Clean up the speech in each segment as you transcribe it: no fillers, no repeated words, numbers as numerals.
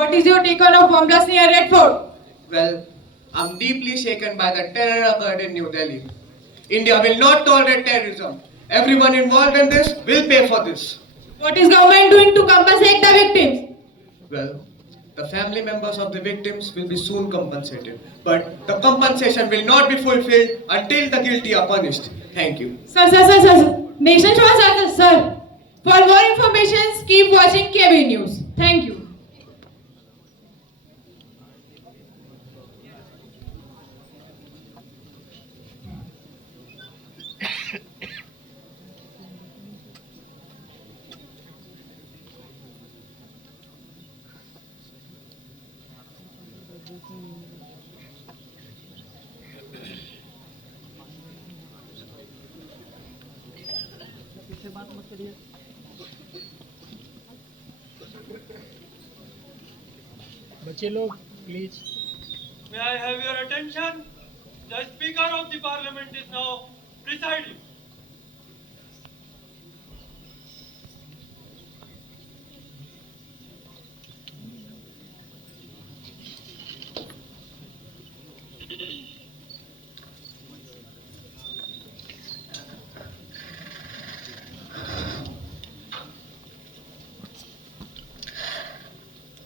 What is your take on a bomb blast near Red Fort? Well, I'm deeply shaken by the terror occurred in New Delhi. India will not tolerate terrorism. Everyone involved in this will pay for this. What is government doing to compensate the victims? Well, the family members of the victims will be soon compensated, but the compensation will not be fulfilled until the guilty are punished. Thank you. Sir. Nation shows sir. For more information, keep watching KB News. Thank you. बच्चे लोग please May I have your attention? The Speaker of the Parliament is now presiding.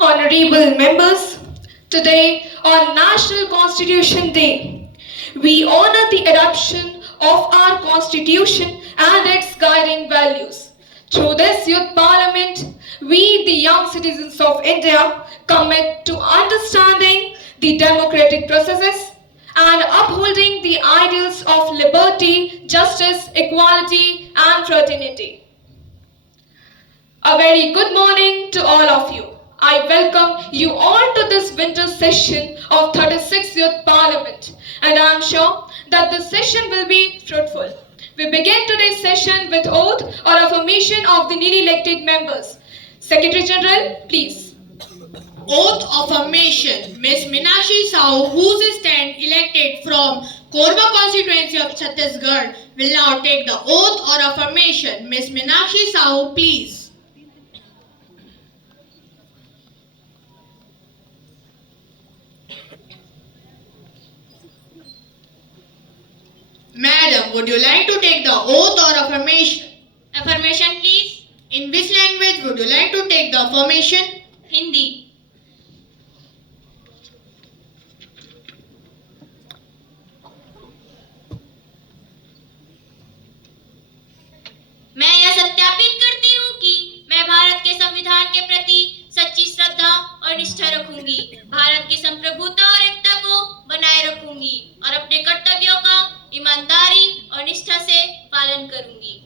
Honorable members, today on National Constitution Day, we honor the adoption of our Constitution and its guiding values. Through this Youth Parliament, we, the young citizens of India, commit to understanding the democratic processes and upholding the ideals of liberty, justice, equality, and fraternity. A very good morning to all of you. I welcome you all to this winter session of 36th Youth Parliament, and I am sure that this session will be fruitful. We begin today's session with oath or affirmation of the newly elected members. Secretary General, please. Oath of affirmation. Ms. Meenakshi Sahu, who is stand elected from Korba constituency of Chhattisgarh, will now take the oath or affirmation. Ms. Meenakshi Sahu, please. Madam, would you like to take the oath or affirmation? Affirmation, please. In which language would you like to take the affirmation? Hindi. मैं यह सत्यापित करती हूँ कि मैं भारत के संविधान के प्रति सच्ची श्रद्धा और निष्ठा रखूंगी, भारत की संप्रभुता और एकता को बनाए रखूंगी और अपने कर्तव्यों का ईमानदारी और निष्ठा से पालन करूंगी।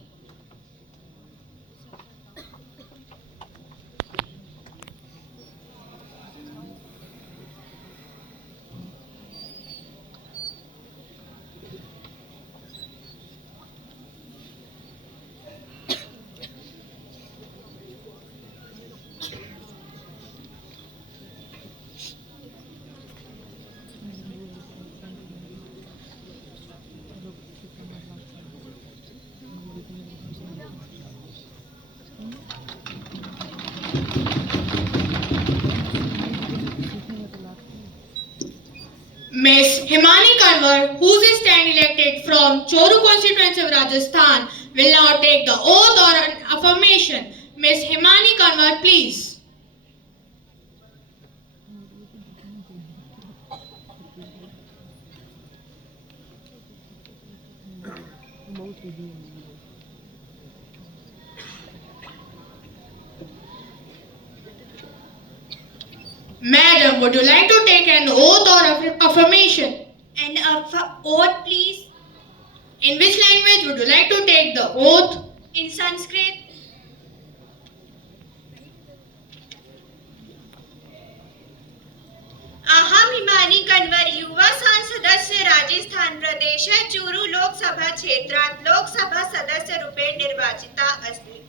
Ms. Himani Kanwar, who is stand elected from Choru constituency of Rajasthan, will now take the oath or an affirmation. Ms. Himani Kanwar, please. Madam, would you like to take an oath or affirmation? An oath, please. In which language would you like to take the oath? In Sanskrit. अहम हिमानी कन्वर युवा सांसदस्य राजस्थान प्रदेश चूरू लोकसभा क्षेत्रात लोकसभा सदस्य रूपेण निर्वाचिता अस्मि।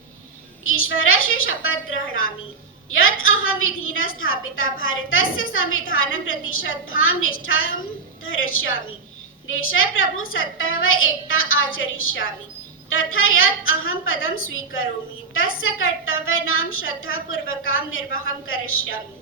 ईश्वरस्य शपथ ग्रहणामि यत् अहं विधिना स्थापिता भारतस्य संविधानं प्रति श्रद्धां निष्ठां धरिष्यामि, देशे प्रभु सत्तैव एकता आचरिष्यामि, तथा यत् अहं पदं स्वीकरोमि तस्य कर्तव्यानां श्रद्धापूर्वकं निर्वहणं करिष्यामि।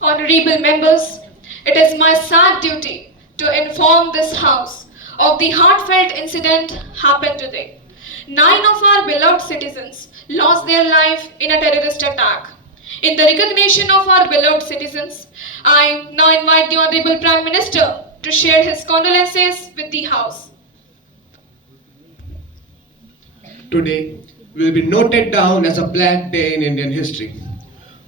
Honorable members, it is my sad duty to inform this House of the heartfelt incident happened today. 9 of our beloved citizens lost their life in a terrorist attack. In the recognition of our beloved citizens, I now invite the Honorable Prime Minister to share his condolences with the House. Today will be noted down as a black day in Indian history.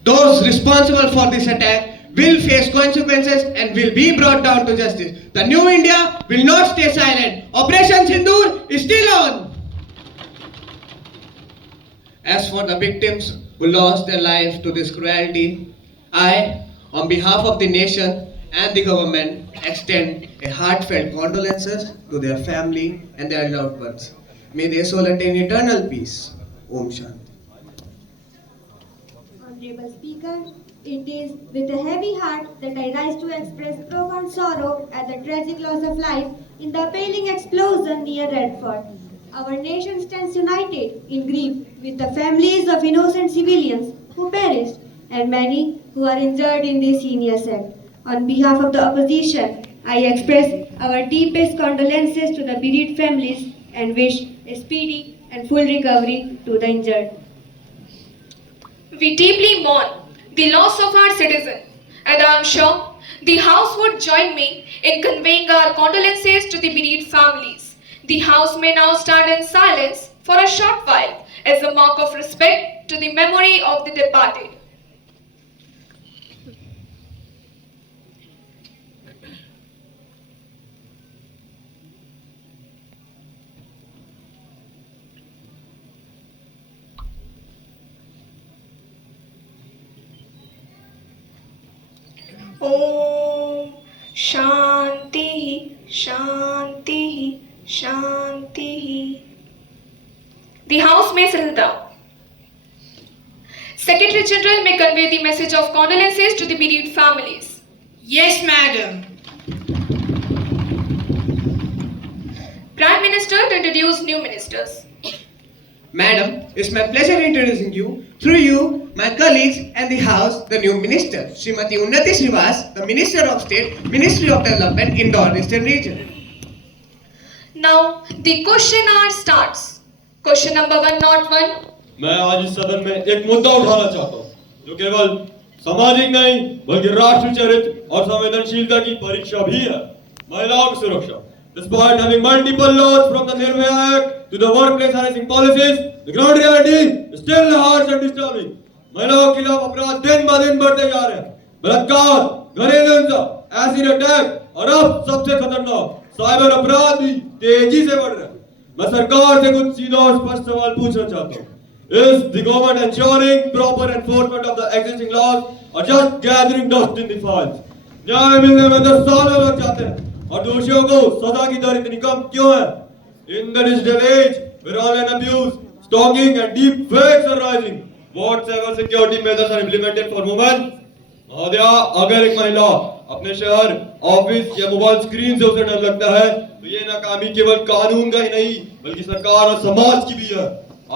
Those responsible for this attack will face consequences and will be brought down to justice. The new India will not stay silent. Operation Sindoor is still on. As for the victims who lost their lives to this cruelty, I, on behalf of the nation and the government, extend a heartfelt condolences to their family and their loved ones. May their soul attain eternal peace. Om Shanti. Honorable Speaker, it is with a heavy heart that I rise to express profound sorrow at the tragic loss of life in the appalling explosion near Red Fort. Our nation stands united in grief with the families of innocent civilians who perished and many who are injured in this heinous act. On behalf of the opposition, I express our deepest condolences to the bereaved families and wish a speedy and full recovery to the injured. We deeply mourn the loss of our citizen, and I am sure the House would join me in conveying our condolences to the bereaved families. The House may now stand in silence for a short while as a mark of respect to the memory of the departed. Om Shanti Shanti Shanti. The House may settle down. Secretary General may convey the message of condolences to the bereaved families. Yes, madam. Prime Minister to introduce new ministers. Madam, it's my pleasure introducing you, through you, my colleagues and the House, the new minister, Srimati Unnati Srivas, the Minister of State, Ministry of Development, Indore Eastern Region. Now the question hour starts. Question number 101. मैं आज इस सदन में एक मुद्दा उठाना चाहता हूँ जो केवल सामाजिक नहीं बल्कि राष्ट्र चरित्र और संवेदनशीलता की परीक्षा भी है। महिलाओं की सुरक्षा। Despite having multiple laws from the Nirbhaya Act to the workplace harassing policies, the ground reality is still harsh and disturbing. महिलाओं के खिलाफ अपराध दिन ब दिन बढ़ते जा रहे हैं। बलात्कार, घरेलू हिंसा, एसिड अटैक और अब सबसे खतरनाक साइबर अपराध भी तेजी से बढ़ रहे हैं। मैं सरकार से कुछ सीधा और स्पष्ट सवाल पूछना चाहता हूँ। Is the government ensuring proper enforcement of the existing laws or just gathering dust in the files? न्याय मिलने में 10 साल लग जाते हैं और दोषियों को सजा की दर इतनी कम क्यों है? In the digital age, where online abuse, stalking and deep fakes are rising, what cyber security measures are implemented for women? महोदया, अगर एक महिला अपने शहर, ऑफिस या मोबाइल स्क्रीन से उसे डर लगता है, तो ये नाकामी केवल कानून का ही नहीं, बल्कि सरकार और समाज की भी है।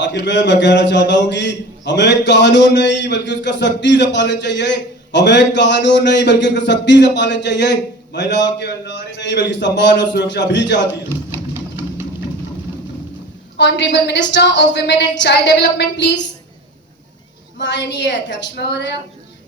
आखिर में मैं कहना चाहता हूँ कि हमें कानून नहीं बल्कि उसका सख्ती से पालन चाहिए। हमें कानून नहीं बल्कि उसका सख्ती से पालन चाहिए। महिलाओं केवल नारी नहीं बल्कि सम्मान और सुरक्षा भी चाहती है। Honorable Minister of Women and Child Development, please. माननीय अध्यक्ष महोदय,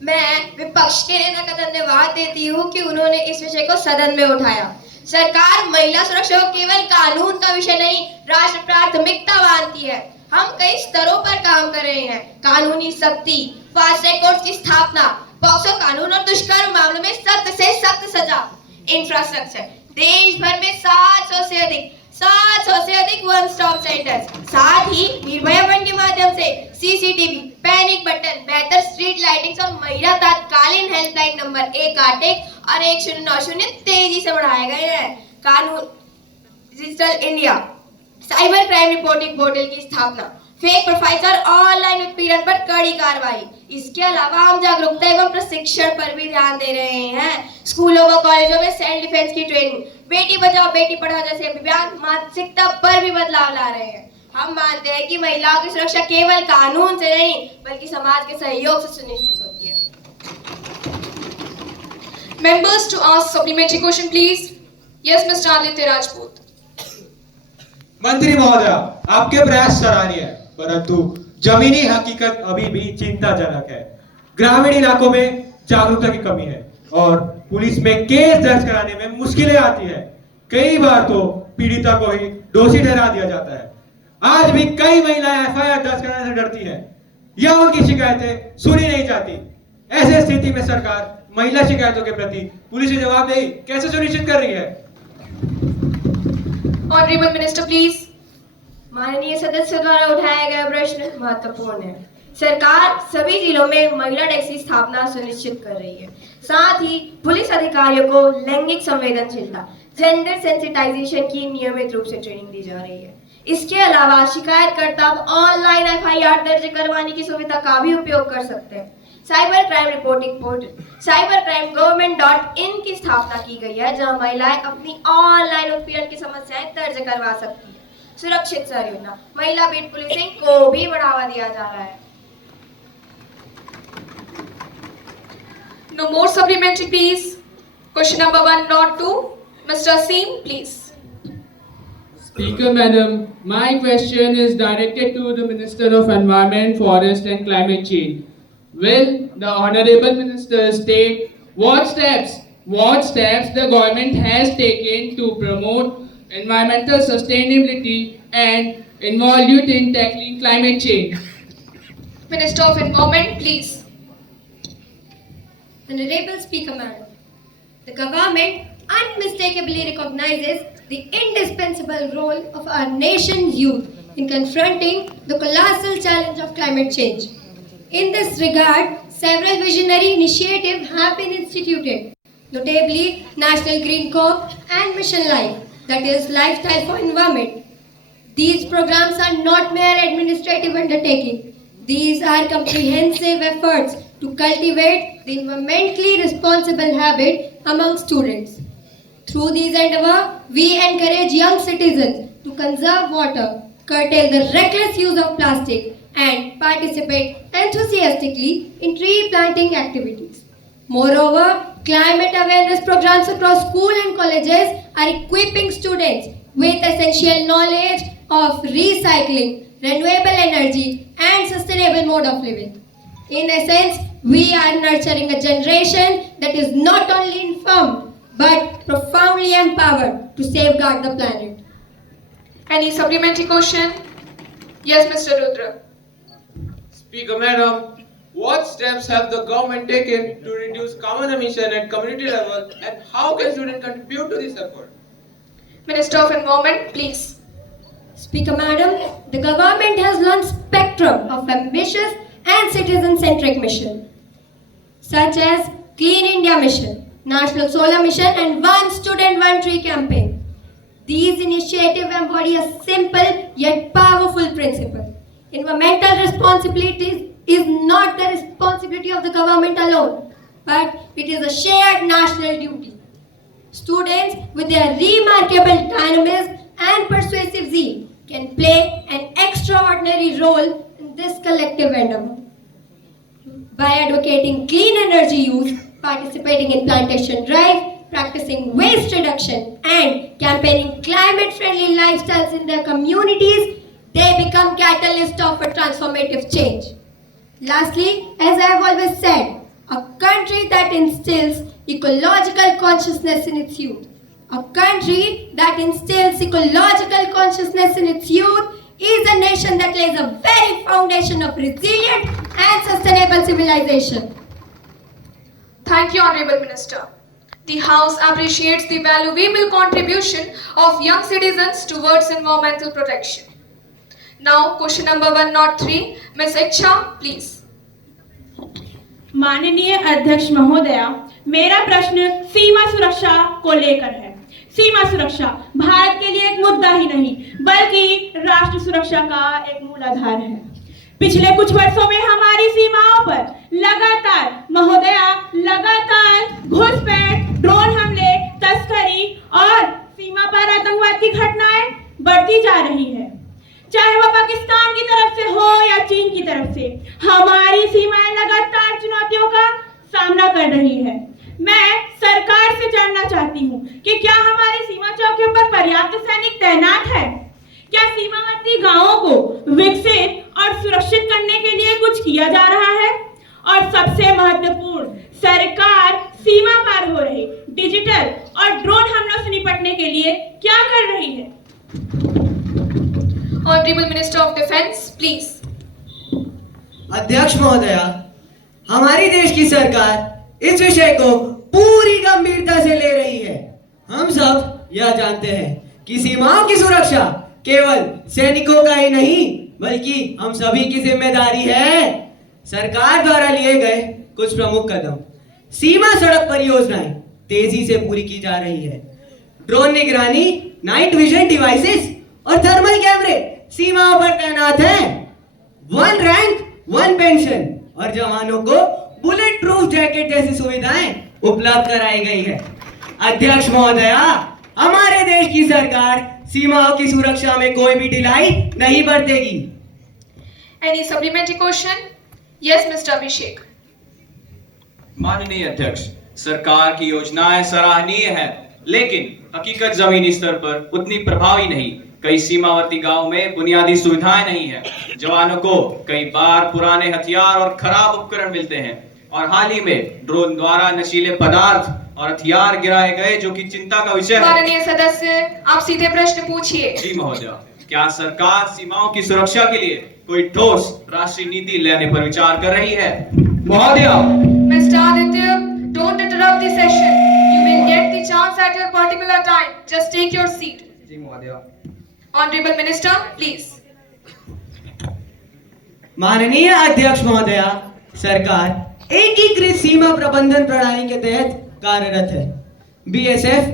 मैं विपक्ष के नेता का धन्यवाद देती हूँ कि उन्होंने इस विषय को सदन में उठाया। सरकार महिला सुरक्षा को केवल कानून का विषय नहीं, राष्ट्र प्राथमिकता मानती है। हम कई स्तरों पर काम कर रहे हैं। कानूनी सख्ती, फास्ट ट्रैक कोर्ट की स्थापना, पॉक्सो कानून और दुष्कर्म मामलों में सख्त से सख्त सजा, इंफ्रास्ट्रक्चर, देश भर में 700 से अधिक वन स्टॉप सेंटर्स, साथ ही निर्भया फंड के माध्यम से सीसीटीवी, पैनिक बटन, बेहतर स्ट्रीट लाइटिंग्स और महिला तात्कालीन हेल्पलाइन नंबर 181 और 1090 तेजी से बढ़ाए गए हैं। कानून, digital India, cyber crime reporting portal की स्थापना, फेक प्रोफाइल्स और ऑनलाइन उत्पीड़न पर कड़ी कार्रवाई। इसके अलावा हम जागरूकता एवं प्रशिक्षण पर भी ध्यान दे रहे हैं। स्कूलों व कॉलेजों में सेल्फ डिफेंस की ट्रेनिंग, बेटी बचाओ बेटी पढ़ाओ जैसे अभियान मानसिकता पर भी बदलाव ला रहे हैं। हम मानते हैं कि महिलाओं की सुरक्षा केवल कानून से नहीं बल्कि समाज के सहयोग से सुनिश्चित होती है। Members to ask supplementary question, please. Yes, Mr. Aditya Rajput. मंत्री महोदय, आपके प्रयास सराहनीय है, परंतु जमीनी हकीकत अभी भी चिंताजनक है। ग्रामीण इलाकों में जागरूकता की कमी है और पुलिस में केस दर्ज कराने में मुश्किलें आती है। कई बार तो पीड़िता को ही दोषी ठहरा दिया जाता है। आज भी कई महिलाएं एफआईआर दर्ज कराने से डरती है या उनकी शिकायतें सुनी नहीं जाती। ऐसे स्थिति में सरकार महिला शिकायतों के प्रति पुलिस की जवाबदेही कैसे सुनिश्चित कर रही है? Honorable Minister, please. माननीय सदस्य द्वारा उठाया गया प्रश्न महत्वपूर्ण है। सरकार सभी जिलों में महिला डेस्क की स्थापना सुनिश्चित कर रही है। साथ ही पुलिस अधिकारियों को लैंगिक संवेदनशीलता, जेंडर सेंसिटाइजेशन की नियमित रूप से ट्रेनिंग दी जा रही है। इसके अलावा शिकायतकर्ता ऑनलाइन एफआईआर दर्ज करवाने की सुविधा का भी उपयोग कर सकते हैं। Cyber crime reporting portal cybercrimegovernment.in की स्थापना की गई है, जहां महिलाएं अपनी ऑनलाइन उत्पीड़न की समस्याएं दर्ज करवा सकती हैं। सुरक्षित शहर योजना, महिला बीट पुलिसिंग को भी बढ़ावा दिया जा रहा है। No more supplementary, please. Question number 1 not 2. Mr. Asim, please. Speaker Madam, my question is directed to the Minister of Environment, Forest and Climate Change. Will the Honorable Minister state what steps the government has taken to promote environmental sustainability and involve youth in tackling climate change? Minister of Environment, please. Honorable Speaker Madam, the government unmistakably recognizes the indispensable role of our nation's youth in confronting the colossal challenge of climate change. In this regard, several visionary initiatives have been instituted, notably National Green Corps and Mission Life, that is Lifestyle for Environment. These programs are not mere administrative undertaking. These are comprehensive efforts to cultivate the environmentally responsible habit among students. Through these endeavors, we encourage young citizens to conserve water, curtail the reckless use of plastic, and participate enthusiastically in tree planting activities. Moreover, climate awareness programs across schools and colleges are equipping students with essential knowledge of recycling, renewable energy, and sustainable mode of living. In essence, we are nurturing a generation that is not only informed but profoundly empowered to safeguard the planet. Any supplementary question? Yes, Mr. Rudra. Speaker Madam, what steps have the government taken to reduce carbon emission at community level and how can students contribute to this effort? Minister of Environment, please. Speaker Madam, the government has launched spectrum of ambitious and citizen-centric missions, such as Clean India Mission, National Solar Mission, and One Student, One Tree campaign. These initiatives embody a simple yet powerful principle. Environmental responsibility is not the responsibility of the government alone, but it is a shared national duty. Students, with their remarkable dynamism and persuasive zeal, can play an extraordinary role in this collective endeavor. By advocating clean energy use, participating in plantation drive, practicing waste reduction, and campaigning climate-friendly lifestyles in their communities, they become catalysts of a transformative change. Lastly, as I have always said, a country that instills ecological consciousness in its youth, a country that instills ecological consciousness in its youth is a nation that lays a very foundation of resilient and sustainable civilization. Thank you, Honorable Minister. The House appreciates the valuable contribution of young citizens towards environmental protection. Now, question number 103, Ms. Icha, please. माननीय अध्यक्ष महोदया, मेरा प्रश्न सीमा सुरक्षा को लेकर है। सीमा सुरक्षा भारत के लिए एक मुद्दा ही नहीं बल्कि राष्ट्र सुरक्षा का एक मूलाधार है। पिछले कुछ वर्षों में हमारी सीमाओं पर लगातार घुसपैठ, ड्रोन हमले, तस्करी और सीमा पार आतंकवाद की घटनाएं बढ़ती जा रही है। चाहे वह पाकिस्तान की तरफ से हो या चीन की तरफ से। हमारी सीमाएं लगातार चुनौतियों का सामना कर रही है। मैं सरकार से जानना चाहती हूँ कि क्या हमारी सीमा चौकियों पर पर्याप्त सैनिक तैनात है? क्या सीमावर्ती गांवों को विकसित और सुरक्षित करने के लिए कुछ किया जा रहा है? और सबसे महत्वपूर्ण, सरकार सीमा पार हो रही डिजिटल और ड्रोन हमलों से निपटने के लिए क्या कर रही है? Honorable Minister of Defense, please. अध्यक्ष महोदया, हमारी देश की सरकार इस विषय को पूरी गंभीरता से ले रही है। हम सब यह जानते हैं कि सीमाओं की सुरक्षा केवल सैनिकों का ही नहीं बल्कि हम सभी की जिम्मेदारी है। सरकार द्वारा लिए गए कुछ प्रमुख कदम, सीमा सड़क परियोजनाएं तेजी से पूरी की जा रही है। ड्रोन निगरानी, नाइट विजन डिवाइसेस और थर्मल कैमरे सीमाओं पर तैनात हैं। 1 रैंक 1 पेंशन और जवानों को बुलेट प्रूफ जैकेट जैसी सुविधाएं उपलब्ध कराई गई है। अध्यक्ष महोदया, हमारे देश की सरकार सीमाओं की सुरक्षा में कोई भी ढिलाई नहीं बरतेगी। Any supplementary question? Yes, Mr. Abhishek. माननीय अध्यक्ष, सरकार की योजनाएं सराहनीय है, लेकिन हकीकत जमीनी स्तर पर उतनी प्रभावी नहीं। कई सीमावर्ती गांवों में बुनियादी सुविधाएं नहीं है। जवानों को कई बार पुराने हथियार और खराब उपकरण मिलते हैं और हाल ही में ड्रोन द्वारा नशीले पदार्थ और हथियार गिराए गए, जो कि चिंता का विषय है। माननीय सदस्य, आप सीधे प्रश्न पूछिए। जी महोदय, क्या सरकार सीमाओं की सुरक्षा के लिए कोई ठोस राष्ट्रीय नीति लेने पर विचार कर रही है? महोदय, Mr. Aditya, don't interrupt the session. You will get the chance at your particular time. Just take your seat. जी महोदय। Honorable Minister, please. माननीय अध्यक्ष महोदया, सरकार एकीकृत सीमा प्रबंधन प्रणाली के तहत कार्यरत है। बीएसएफ,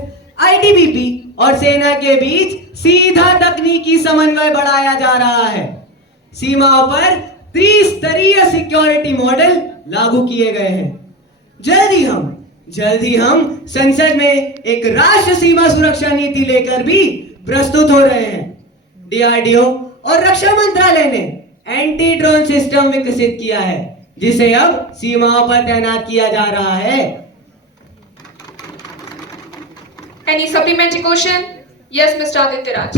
आईटीबीपी और सेना के बीच सीधा तकनीकी समन्वय बढ़ाया जा रहा है। सीमाओं पर त्रिस्तरीय सिक्योरिटी मॉडल लागू किए गए हैं। जल्द ही हम संसद में एक राष्ट्रीय सीमा सुरक्षा नीति लेकर भी प्रस्तुत हो रहे हैं। डीआरडीओ और रक्षा मंत्रालय ने एंटी ड्रोन सिस्टम विकसित किया है, जिसे अब सीमाओं पर तैनात किया जा रहा है। Any supplementary question? Yes, Mr. Aditya Raj.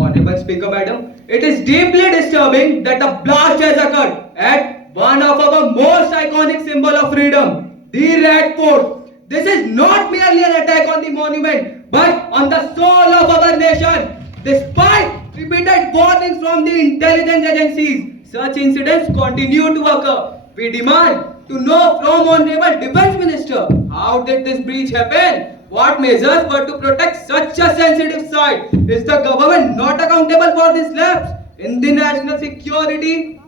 Honorable Speaker Madam, it is deeply disturbing that a blast has occurred at one of our most iconic symbol of freedom, the Red Fort. This is not merely an attack on the monument, but on the soul of our nation. Despite repeated warnings from the intelligence agencies, such incidents continue to occur. We demand to know from Honorable Defense Minister, how did this breach happen? What measures were to protect such a sensitive site? Is the government not accountable for this lapse in the national security?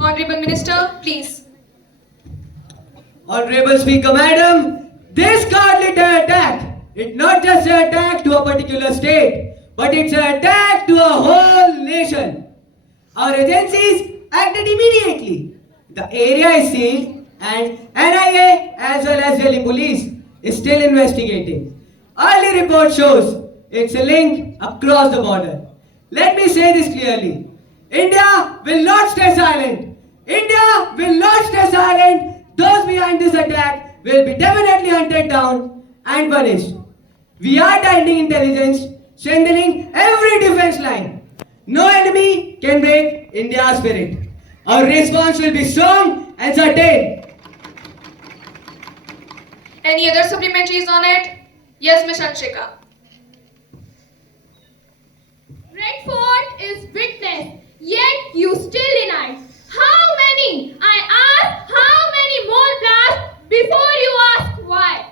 Honorable Minister, please. Honorable Speaker Madam, this cowardly attack, it's not just an attack to a particular state, but it's an attack to a whole nation. Our agencies acted immediately. The area is sealed and NIA as well as Delhi Police is still investigating. Early report shows it's a link across the border. Let me say this clearly. India will not stay silent. India will not stay silent. Those behind this attack will be definitely hunted down and punished. We are tightening intelligence, strengthening every defense line. No enemy can break India's spirit. Our response will be strong and certain. Any other supplementaries on it? Yes, Ms. Anshika. Red Fort is witnessed, yet you still deny. How many? I ask, how many more blasts before you ask why?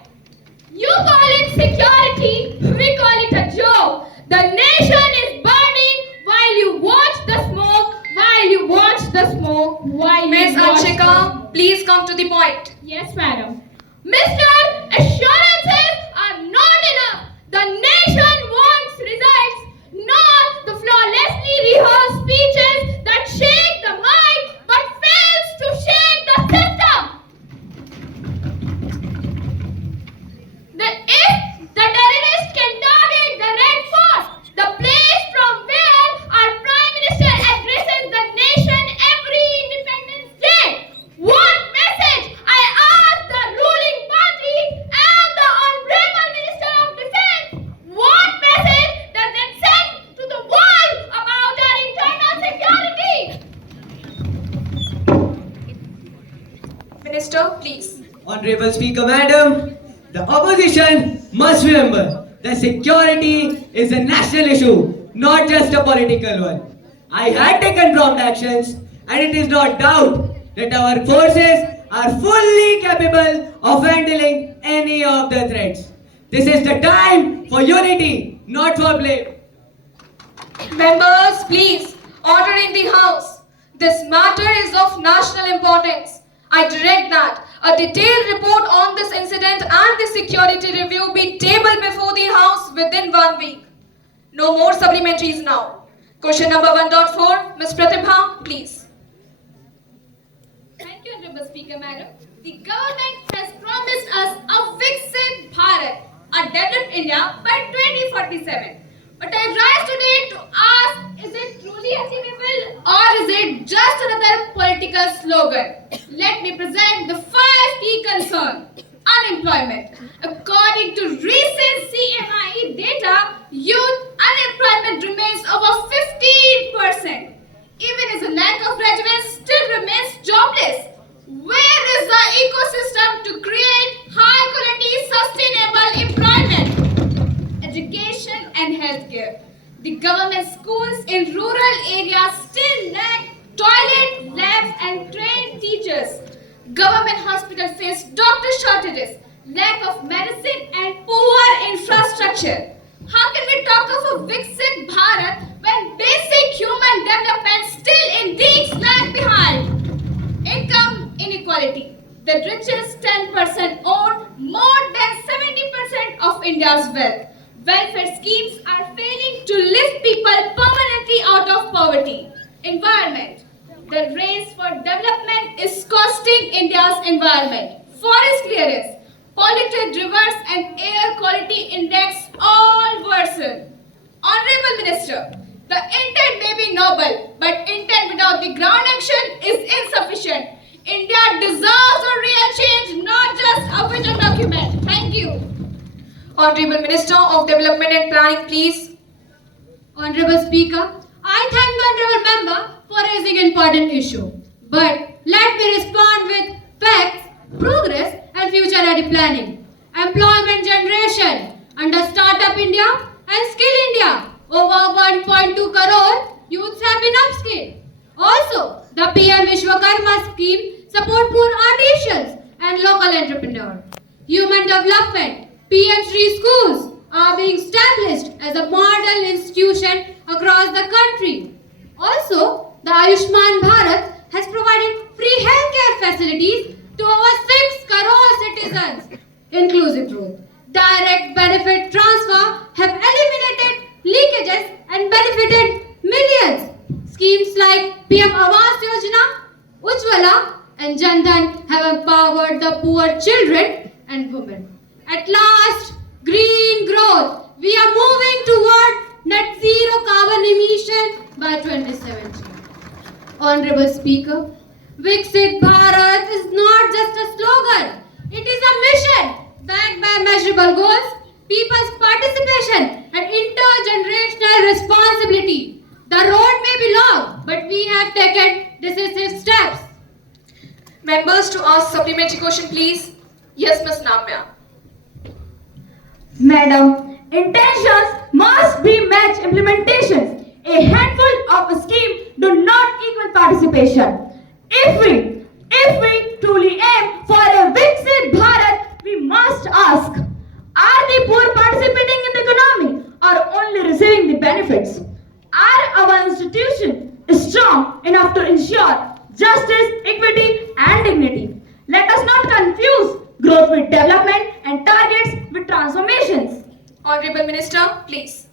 You call it security, we call it a joke. The nation is burning while you watch the smoke, while you watch the smoke, while Ms. you watch Anshika, please come to the point. Yes, madam. Mr. Assurances are not enough. The nation wants results, not the flawlessly rehearsed speeches that shake the mind but fails to shake the system. If the terrorists can target the Red Fort, the place from where our Prime Minister Minister, please. Honorable Speaker Madam, the opposition must remember that security is a national issue, not just a political one. I had taken prompt actions and it is not doubt that our forces are fully capable of handling any of the threats. This is the time for unity, not for blame. Members, please, order in the House. This matter is of national importance. I direct that a detailed report on this incident and the security review be tabled before the House within 1 week. No more supplementaries now. Question number 1.4, Ms. Pratibha, please. Thank you, Honorable Speaker Madam. The government has promised us a Viksit Bharat, a developed India by 2047. But I rise today to ask, is it truly achievable or is it just another political slogan? Let me present the 5 key concerns. Unemployment. According to recent CMIE data, youth unemployment remains over 15%. Even as a lack of graduates still remains jobless. Where is the ecosystem to create high quality sustainable employment? Education and healthcare. The government schools in rural areas still lack toilet, labs and trained teachers. Government hospitals face doctor shortages, lack of medicine and poor infrastructure. How can we talk of a Viksit Bharat when basic human development still indeed lag behind? Income inequality. The richest 10% own more than 70% of India's wealth. Welfare schemes are failing to lift people permanently out of poverty. Environment. The race for development is costing India's environment. Forest clearance, polluted rivers and air quality index all worsen. Honorable Minister, the intent may be noble, but intent without the ground action is insufficient. India deserves a real change, not just a vision document. Thank you. Honorable Minister of Development and Planning, please. Honorable Speaker, I thank the Honorable Member for raising an important issue. But let me respond with facts, progress and future-ready planning. Employment generation under Startup India and Skill India. Over 1.2 crore youths have been upskilled. Also, the PM Vishwakarma scheme support poor artisans and local entrepreneurs. Human development, PM Shri schools are being established as a model institution across the country. Also, the Ayushman Bharat has provided free healthcare facilities to over 6 crore citizens. Inclusive growth. Direct benefit transfer have eliminated leakages and benefited millions. Schemes like PM Awas Yojana, Ujjwala and Jan Dhan have empowered the poor children and women. At last, green growth. We are moving toward net zero carbon emission by 2070. Honorable Speaker, Viksit Bharat is not just a slogan. It is a mission backed by measurable goals, people's participation and intergenerational responsibility. The road may be long, but we have taken decisive steps. Members to ask supplementary question, please. Yes, Ms. Namya. Madam, intentions must be matched implementations. A handful of a scheme do not equal participation. If we truly aim for a Viksit Bharat, we must ask, are the poor participating in the economy or only receiving the benefits? Are our institutions strong enough to ensure justice, equity and dignity? Let us not confuse growth with development and targets with transformations. Honorable Minister, please.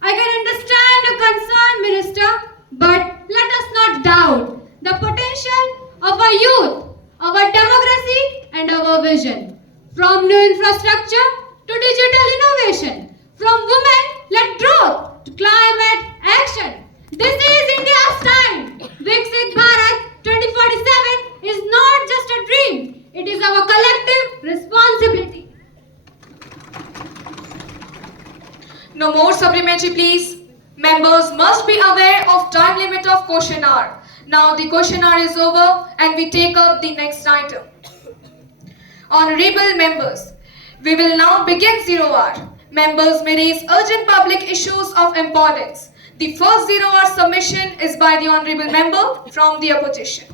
I can understand the concern, Minister, but let us not doubt the potential of our youth, our democracy and our vision. From new infrastructure to digital innovation, from women-led growth to climate action. This is India's time. Viksit Bharat 2047 is not just a dream. It is our collective responsibility. No more supplementary, please. Members must be aware of time limit of question hour. Now the question hour is over and we take up the next item. Honorable members, we will now begin 0 hour. Members may raise urgent public issues of importance. The first 0 hour submission is by the Honorable Member from the opposition.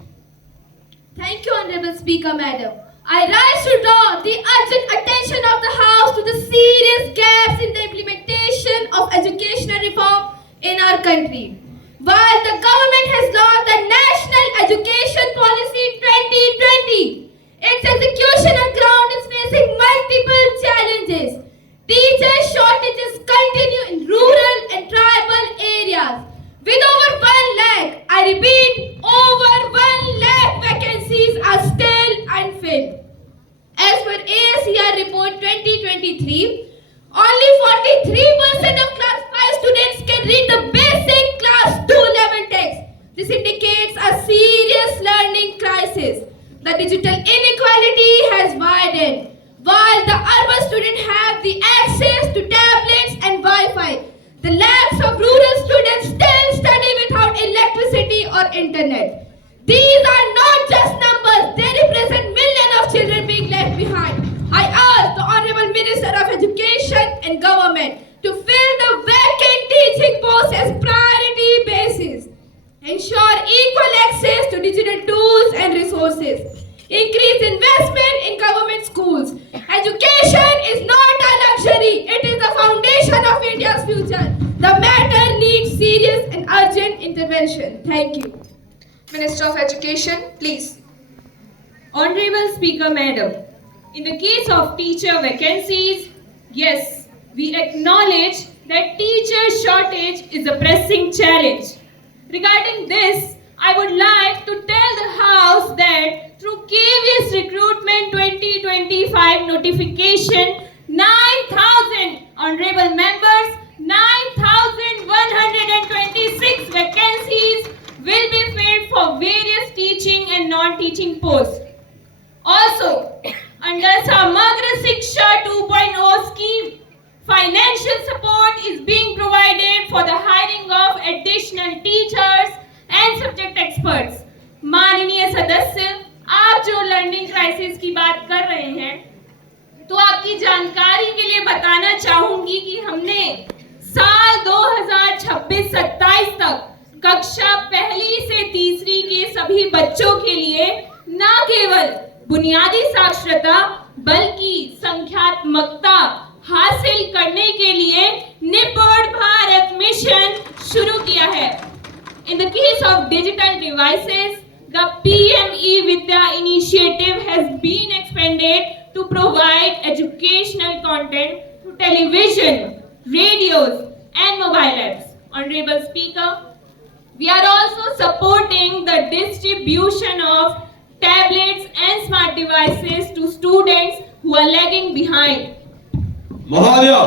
Thank you, Honorable Speaker, Madam. I rise to draw the urgent attention of the House to the serious gaps in the implementation of educational reform in our country. While the government has launched the National Education Policy 2020, its execution on ground is facing multiple challenges. Teacher shortages continue in rural and tribal areas. With over 1 lakh, I repeat, over 1 lakh vacancies are still unfilled. As per ASER report 2023, only 43% of class 5 students can read the basic class 2 level text. This indicates a serious learning crisis. The digital inequality has widened. While the urban students have the access to tablets and Wi-Fi, the lakhs of rural students still study without electricity or internet. These are not just numbers, they represent millions of children being left behind. I ask the Honorable Minister of Education and Government to fill the vacant teaching posts as priority basis. Ensure equal access to digital tools and resources. Increase investment in government schools. Education is not a luxury, it is the foundation of India's future. The matter needs serious and urgent intervention. Thank you. Minister of Education, please. Honorable Speaker, Madam, in the case of teacher vacancies, yes, we acknowledge that teacher shortage is a pressing challenge. Regarding this, I would like to tell the House that through KVS Recruitment 2025 notification, 9,000 honorable members, 9,126 vacancies will be filled for various teaching and non-teaching posts. Also, under Samagra Shiksha 2.0 scheme, financial support is being provided for the hiring of additional teachers and subject experts. माननीय सदस्य, आप जो learning crisis की बात कर रहे हैं, तो आपकी जानकारी के लिए बताना चाहूंगी कि हमने साल 2026-27 तक कक्षा 1 से 3 के सभी बच्चों के लिए न केवल बुनियादी साक्षरता बल्कि संख्यात्मकता हासिल करने के लिए निपुण भारत मिशन शुरू किया है. In the case of digital devices, the PME Vidya initiative has been expanded to provide educational content through television, radios, and mobile apps. Honorable Speaker, we are also supporting the distribution of tablets and smart devices to students who are lagging behind. Mahalaya,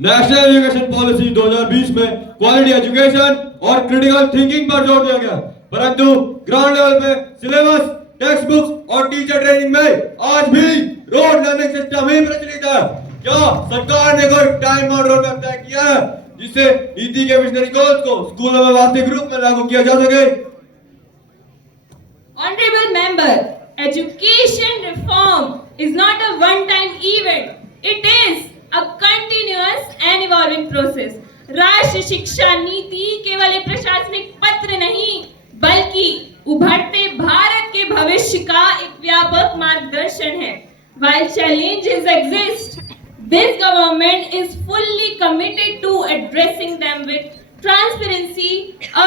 national education policy 2020 में quality education और critical thinking पर जोर दिया गया, परंतु ground level पे syllabus, text books और teacher training में आज भी रोड लर्निंग सिस्टम ही प्रचलित है. क्या सरकार ने कोई टाइम और रोड मैप तय किया है जिससे नीति के विजनरी गोल्स को स्कूलों में वास्तविक रूप में लागू किया जा सके? Honorable Member, education reform is not a one-time event. It is a continuous and evolving process. राष्ट्रीय शिक्षा नीति केवल एक प्रशासनिक पत्र नहीं, बल्कि उभरते भारत के भविष्य का एक व्यापक मार्गदर्शन है. While challenges exist, this government is fully committed to addressing them with transparency,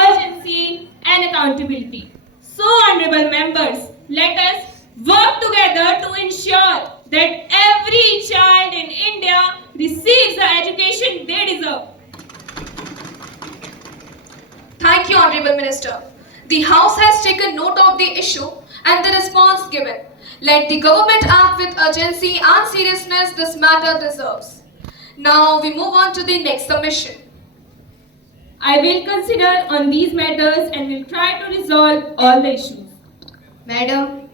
urgency, and accountability. So, honorable members, let us work together to ensure that every child in India receives the education they deserve. Thank you, Honorable Minister. The House has taken note of the issue and the response given. Let the government act with urgency and seriousness this matter deserves. Now we move on to the next submission. I will consider on these matters and will try to resolve all the issues. Madam.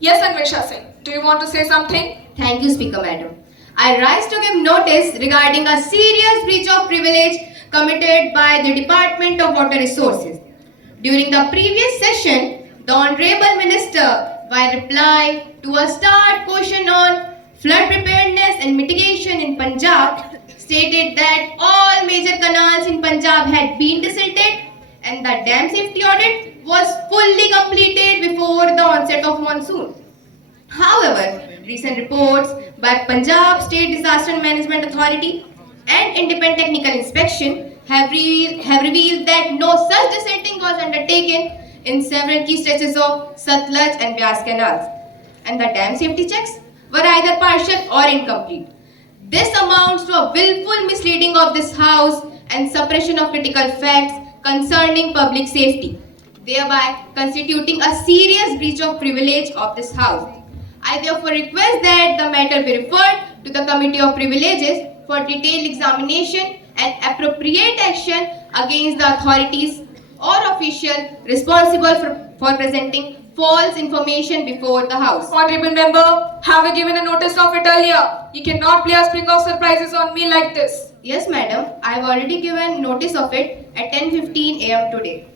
Yes, Anvesha Singh. Do you want to say something? Thank you, Speaker Madam. I rise to give notice regarding a serious breach of privilege committed by the Department of Water Resources. During the previous session, the Honorable Minister, while replying to a start question on Flood preparedness and mitigation in Punjab stated that all major canals in Punjab had been desilted and the dam safety audit was fully completed before the onset of monsoon. However, recent reports by Punjab State Disaster Management Authority and independent technical inspection have revealed that no such desilting was undertaken in several key stretches of Satluj and Beas canals, and the dam safety checks were either partial or incomplete. This amounts to a willful misleading of this House and suppression of critical facts concerning public safety, thereby constituting a serious breach of privilege of this House. I therefore request that the matter be referred to the Committee of Privileges for detailed examination and appropriate action against the authorities or official responsible for presenting false information before the House. Honorable member, have you given a notice of it earlier? You cannot play a string of surprises on me like this. Yes, madam. I have already given notice of it at 10:15 a.m. today.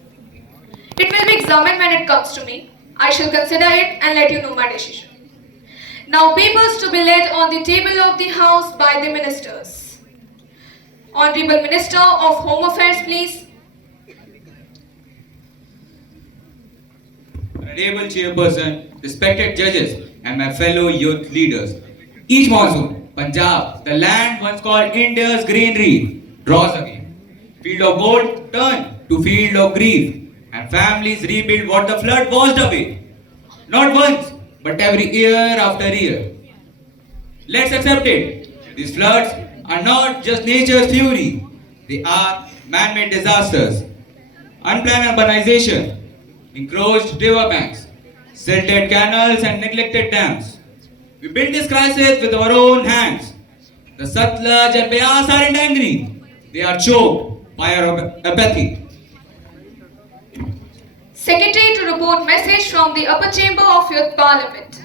It will be examined when it comes to me. I shall consider it and let you know my decision. Now papers to be laid on the table of the House by the ministers. Honorable Minister of Home Affairs, please. Honorable Chairperson, respected judges, and my fellow youth leaders. Each monsoon, Punjab, the land once called India's greenery, draws again. Field of gold turned to field of grief, and families rebuild what the flood washed away. Not once, but every year after year. Let's accept it. These floods are not just nature's fury. They are man-made disasters. Unplanned urbanization, encroached riverbanks, silted canals and neglected dams. We built this crisis with our own hands. The Satluj and Beas aren't angry. They are choked by our apathy. Secretary to report message from the upper chamber of Youth Parliament.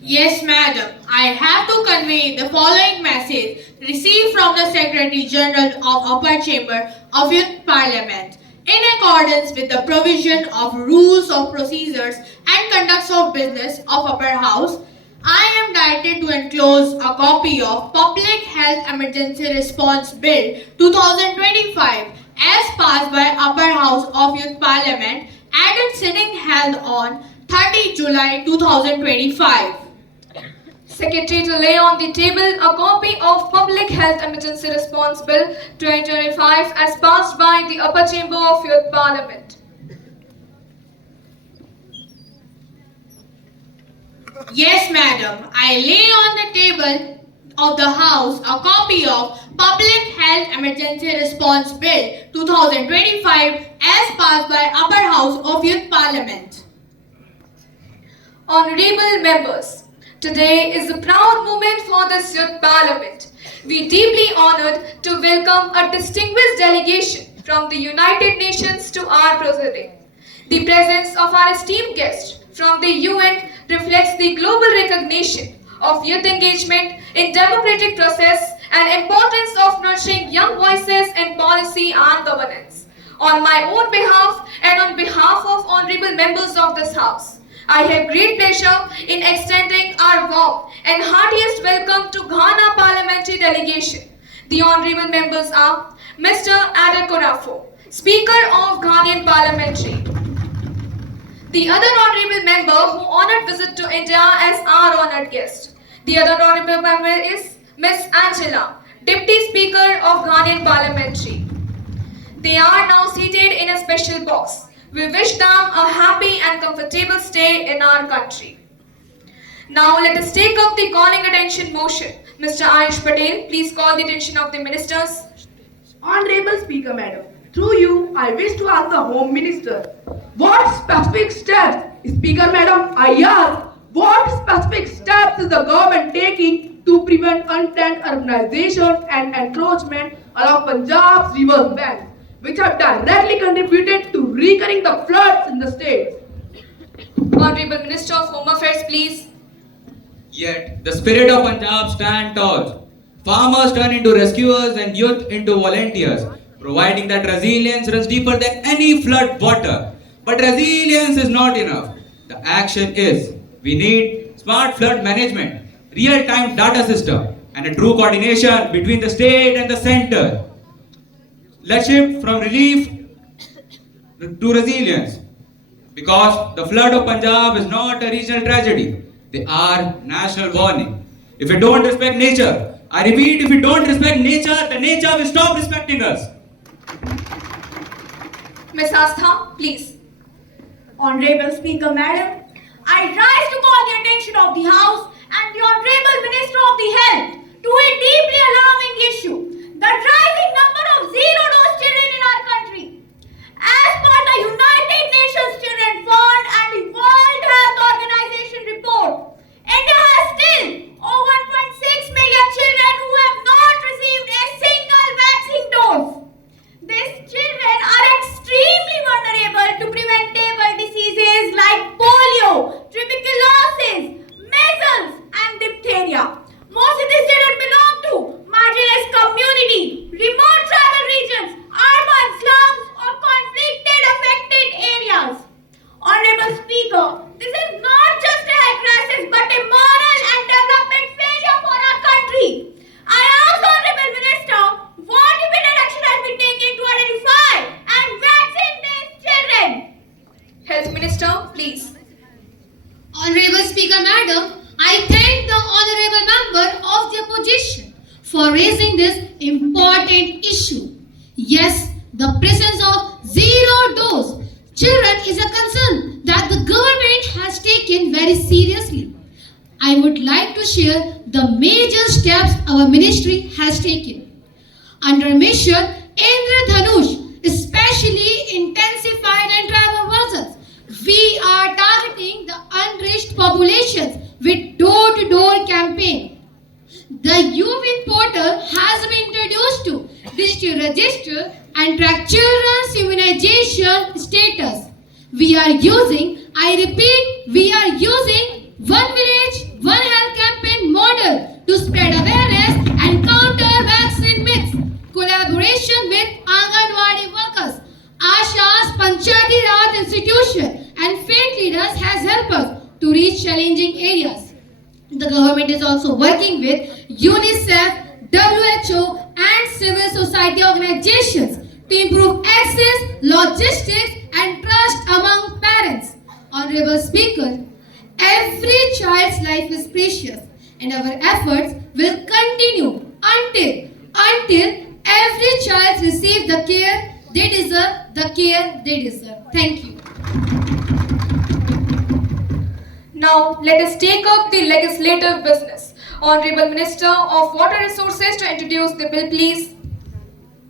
Yes, madam. I have to convey the following message received from the Secretary General of Upper Chamber of Youth Parliament. In accordance with the provision of rules of procedures and conducts of business of Upper House, I am directed to enclose a copy of Public Health Emergency Response Bill 2025 as passed by Upper House of Youth Parliament at its sitting held on 30 July 2025. Secretary to lay on the table a copy of Public Health Emergency Response Bill 2025 as passed by the upper chamber of Youth Parliament. Yes, madam. I lay on the table of the House a copy of Public Health Emergency Response Bill 2025 as passed by Upper House of Youth Parliament. Honorable members, today is a proud moment for this Youth Parliament. We deeply honored to welcome a distinguished delegation from the United Nations to our proceeding. The presence of our esteemed guest from the UN reflects the global recognition of youth engagement in democratic process and importance of nurturing young voices in policy and governance. On my own behalf and on behalf of honorable members of this House, I have great pleasure in extending our warm and heartiest welcome to Ghana Parliamentary Delegation. The honorable members are Mr. Adekunafo, Speaker of Ghanaian Parliamentary. The other honorable member who honored visit to India as our honored guest. The other honorable member is Ms. Angela, Deputy Speaker of Ghanaian Parliamentary. They are now seated in a special box. We wish them a happy and comfortable stay in our country. Now let us take up the calling attention motion. Mr. Ayush Patel, please call the attention of the ministers. Honorable Speaker, Madam, through you, I wish to ask the Home Minister, what specific steps, Speaker Madam, I ask, what specific steps is the government taking to prevent unplanned urbanization and encroachment along Punjab's river banks, which have directly contributed to recurring the floods in the state? Honorable Minister of Home Affairs, please. Yet, the spirit of Punjab stands tall. Farmers turn into rescuers and youth into volunteers, providing that resilience runs deeper than any flood water. But resilience is not enough. The action is. We need smart flood management, real-time data system, and a true coordination between the state and the center. Let's shift from relief to resilience, because the flood of Punjab is not a regional tragedy. They are national warning. If we don't respect nature, I repeat, if we don't respect nature, the nature will stop respecting us. Ms. Astha, please. Honorable Speaker, Madam, I rise to call the attention of the House and the Honorable Minister of the Health to a deeply alarming issue, the rising number of zero-dose children in our country. As per the United Nations Children Fund and the World Health Organization report, India has still over 1.6 million children who have not received a single vaccine dose. These children are extremely vulnerable to preventable diseases like polio, tuberculosis, measles, and diphtheria. Most of these children belong to marginalized community, remote tribal regions, urban slums, or conflicted affected areas. Honorable Speaker, this is not just a health crisis but a moral and development failure for our country. I ask Honorable Minister, what immediate action has been taken to identify and vaccine these children? Health Minister, please. Honorable Speaker, Madam, I thank the honorable member of the opposition for raising this important issue. Yes, the presence of zero-dose children is a concern that the government has taken very seriously. I would like to share the major steps our ministry has taken. Under Mission Indradhanush, especially intensified and tribal versions, we are targeting the unreached populations with door-to-door campaign. The UWIN portal has been introduced to digital register and track children's immunization status. We are using, I repeat, we are using One Village, One Health campaign model to spread awareness and counter vaccine myths. Collaboration with Anganwadi workers, Ashas, Panchayati Raj institution and faith leaders has helped us to reach challenging areas. The government is also working with UNICEF, WHO and civil society organizations to improve access, logistics and trust among parents. Honorable Speaker, every child's life is precious and our efforts will continue until every child receives the care they deserve. Thank you. Now, let us take up the legislative business. Honorable Minister of Water Resources to introduce the bill, please.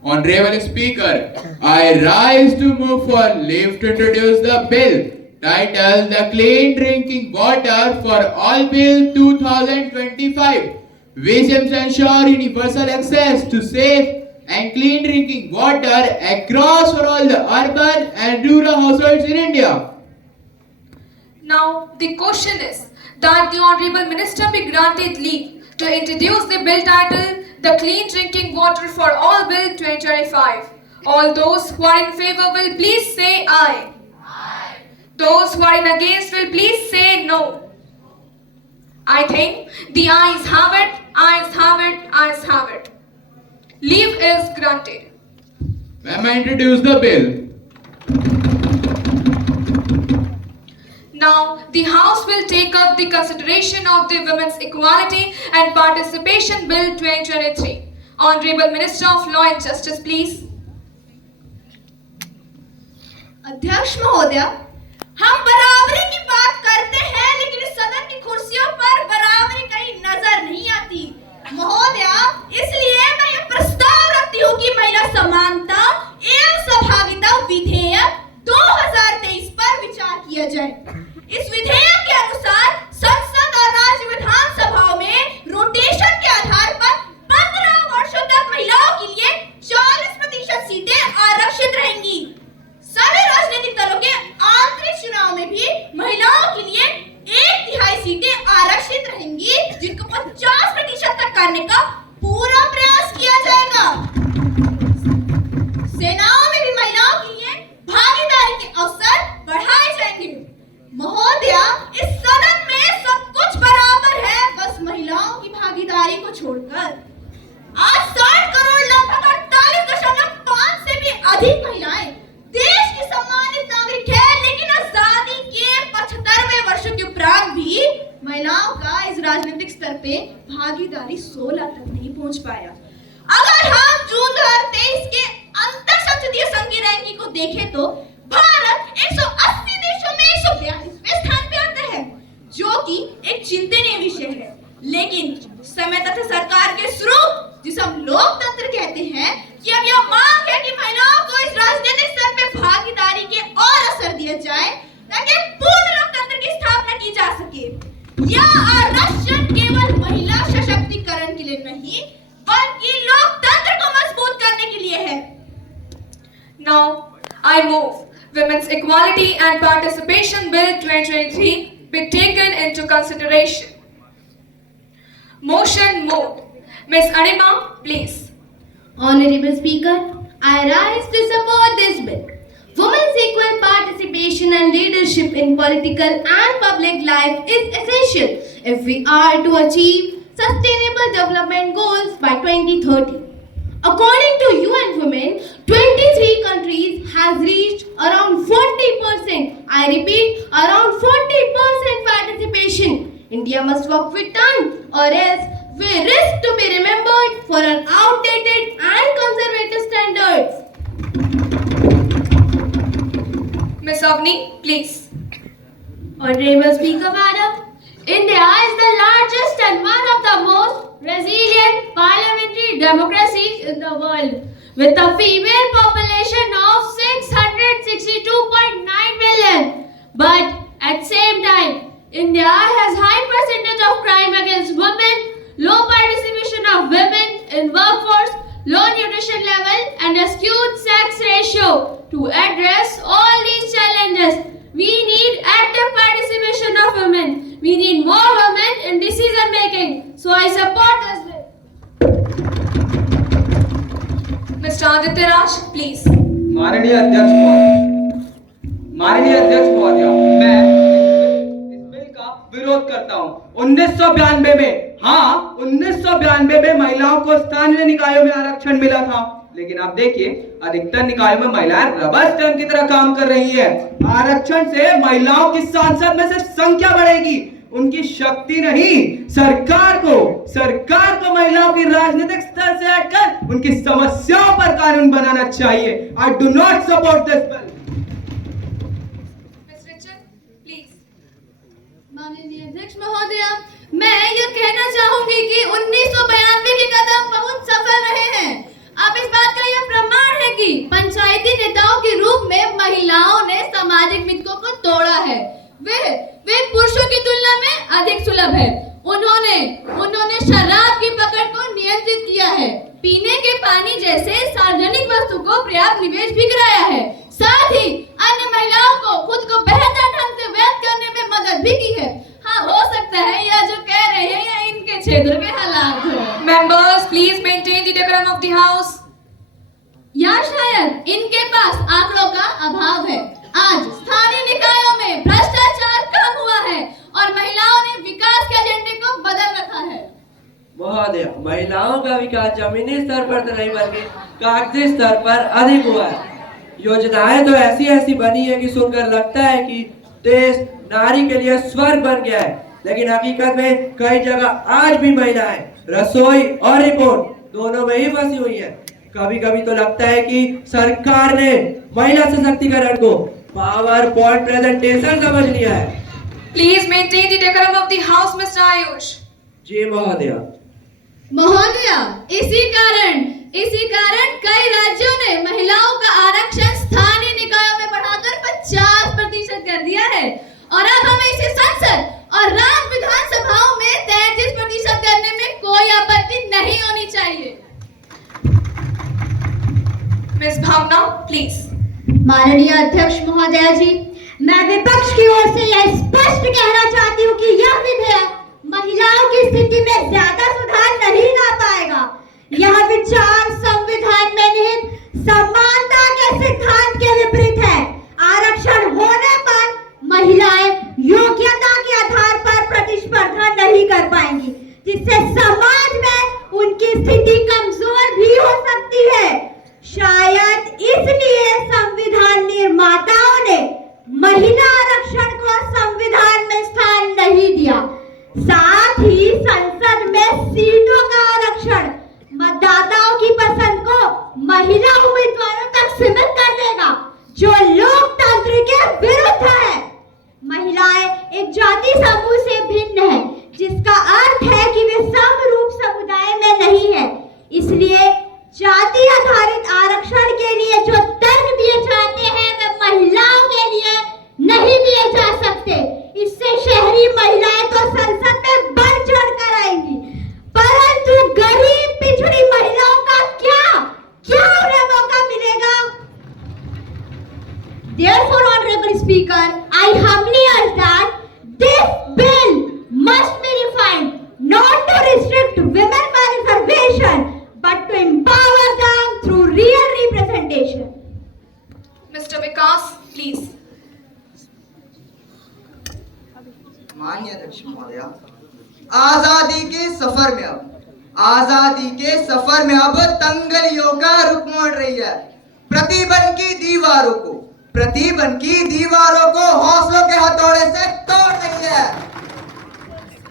Honorable Speaker, I rise to move for leave to introduce the bill titled the Clean Drinking Water for All Bill 2025, which aims to ensure universal access to safe and clean drinking water across for all the urban and rural households in India. Now, the question is that the Honorable Minister be granted leave to introduce the bill titled the Clean Drinking Water for All Bill 2025. All those who are in favor will please say aye. Aye. Those who are in against will please say no. I think the ayes have it, ayes have it, ayes have it. Leave is granted. Ma'am, I introduce the bill. Now, the House will take up the consideration of the Women's Equality and Participation Bill 2023. Honorable Minister of Law and Justice, please. अध्यक्ष महोदय, हम बराबरी की बात करते हैं लेकिन इस सदन की कुर्सियों पर बराबरी कहीं नजर नहीं आती। महोदय, इसलिए मैं यह प्रस्ताव रखती हूँ कि महिला समानता एवं सहभागिता विधेयक 2023 पर विचार किया जाए। इस विधेयक के अनुसार संसद और राज्य विधानसभाओं में रोटेशन के आधार पर 15 वर्षों तक महिलाओं के लिए 40% सीटें आरक्षित रहेंगी। सभी राजनीतिक दलों के आंतरिक चुनाव में भी महिलाओं के लिए 1/3 सीटें आरक्षित रहेंगी, जिनको 50% तक करने का पूरा प्रयास किया जाएगा। महिलाओं का इस राजनीतिक स्तर पे भागीदारी 16 तक नहीं पहुंच पाया। अगर हम जून 2023 के अंतर संसदीय संघीय रैंकिंग को देखें तो भारत 180 देशों में 142वें स्थान पे आता है, जो कि एक चिंतनीय विषय है। लेकिन समय तथा सरकार के स्वरूप, जिसे हम लोकतंत्र कहते हैं, कि अब यह मांग है कि महिलाओं को इस राजनीतिक स्तर पे भागीदारी के और असर दिया जाए ताकि पूर्ण लोकतंत्र की स्थापना की जा सके। यह आरक्षण केवल महिला सशक्तिकरण के लिए नहीं, बल्कि लोकतंत्र को मजबूत करने के लिए है। Now, I move Women's Equality and Participation Bill 2023 be taken into consideration. Motion moved. Ms. Anima, please. Honorable Speaker, I rise to support this bill. Women's equal participation and leadership in political and public life is essential if we are to achieve sustainable development goals by 2030. According to UN Women, 23 countries has reached around 40%. I repeat, around 40% participation. India must walk with time, or else we risk to be remembered for our outdated and conservative standards. Ms. Avni, please. Honorable Speaker, Madam, India is the largest and one of the most resilient parliamentary democracies in the world, with a female population of 662.9 million. But at same time, India has high percentage of crime against women, low participation of women in workforce, low nutrition level, and a skewed sex ratio. To address all these challenges, we need active participation of women. We need more women in decision making. So I support this bill. Mr. Aditya Raj, please. माननीय अध्यक्ष महोदय, मैं इस bill का विरोध करता हूं। 1992 में महिलाओं को स्थानीय निकायों में आरक्षण मिला था, लेकिन आप देखिए अधिकतर निकायों में महिलाएं रबर स्टैंप की तरह काम कर रही है। आरक्षण से महिलाओं की सांसद में से संख्या बढ़ेगी, उनकी शक्ति नहीं। सरकार को महिलाओं की राजनीतिक स्तर से हटकर उनकी समस्याओं पर कानून बनाना चाहिए। I do not support this bill. Ms. Richard, please. माननीय अध्यक्ष महोदय, मैं ये कहना चाहूंगी कि 1992 के कदम बहुत सफल रहे हैं। अब इस बात का यह प्रमाण है कि पंचायती नेताओं के रूप में महिलाओं ने सामाजिक मिथकों को तोड़ा है। वे पुरुषों की तुलना में अधिक सुलभ है। उन्होंने शराब की पकड़ को नियंत्रित किया है, पीने के पानी जैसे सार्वजनिक वस्तु को पर्याप्त निवेश भी कराया है, साथ ही अन्य महिलाओं को खुद को बेहतर ढंग से व्यक्त करने में मदद भी की है। हाँ, हो सकता है यह जो कह रहे हैं या इनके क्षेत्र के हालात हैं। Members, please maintain the decorum of the house. या शायद इनके पास आंकड़ों का अभाव है। आज स्थानीय निकायों में भ्रष्टाचार कम हुआ है और महिलाओं ने विकास के एजेंडे को बदल रखा है। महोदय, महिलाओं का विकास जमीनी स्तर पर तो नहीं बल्कि कागजी स्तर पर अधिक हुआ है। योजनाएं तो ऐसी बनी है कि सुनकर लगता है कि देश नारी के लिए स्वर्ग बन गया है, लेकिन हकीकत में कई जगह आज भी महिलाएं रसोई और रिपोर्ट दोनों में ही फंसी हुई है। कभी तो लगता है कि सरकार ने महिला सशक्तिकरण को पावर पॉइंट प्रेजेंटेशन समझ लिया है। Please maintain the decorum of the house, Mr. Ayush. जी महोदय। इसी कारण कई राज्यों ने महिलाओं का आरक्षण स्थानीय निकायों में बढ़ाकर 50% कर दिया है और अब हमें इसे संसद और राज्य विधानसभाओं में 33% करने में कोई आपत्ति नहीं होनी चाहिए। Ms. Bhavna, please. माननीय अध्यक्ष महोदय जी, मैं विपक्ष की ओर से यह स्पष्ट कहना चाहती हूँ कि यह विधेयक महिलाओं की स्थिति में ज्यादा सुधार नहीं ला पाएगा। यह विचार संविधान में निहित समानता के सिद्धांत के विपरीत है। आरक्षण होने पर महिलाएं योग्यता के आधार पर प्रतिस्पर्धा नहीं कर पाएंगी, जिससे समाज में उनकी स्थिति कमजोर भी हो सकती है। शायद इसलिए संविधान निर्माताओं ने महिला आरक्षण को संविधान में स्थान नहीं दिया। Therefore, Honorable Speaker, I humbly urge that this bill must be refined not to restrict women by reservation, but to empower them through real representation. Mr. Vikas, please. माननीय अध्यक्ष महोदय, आजादी के सफर में अब तंगलियों का रुख मोड़ रही है। प्रतिबंध की दीवारों को हौसलों के हथौड़े से तोड़ रही है।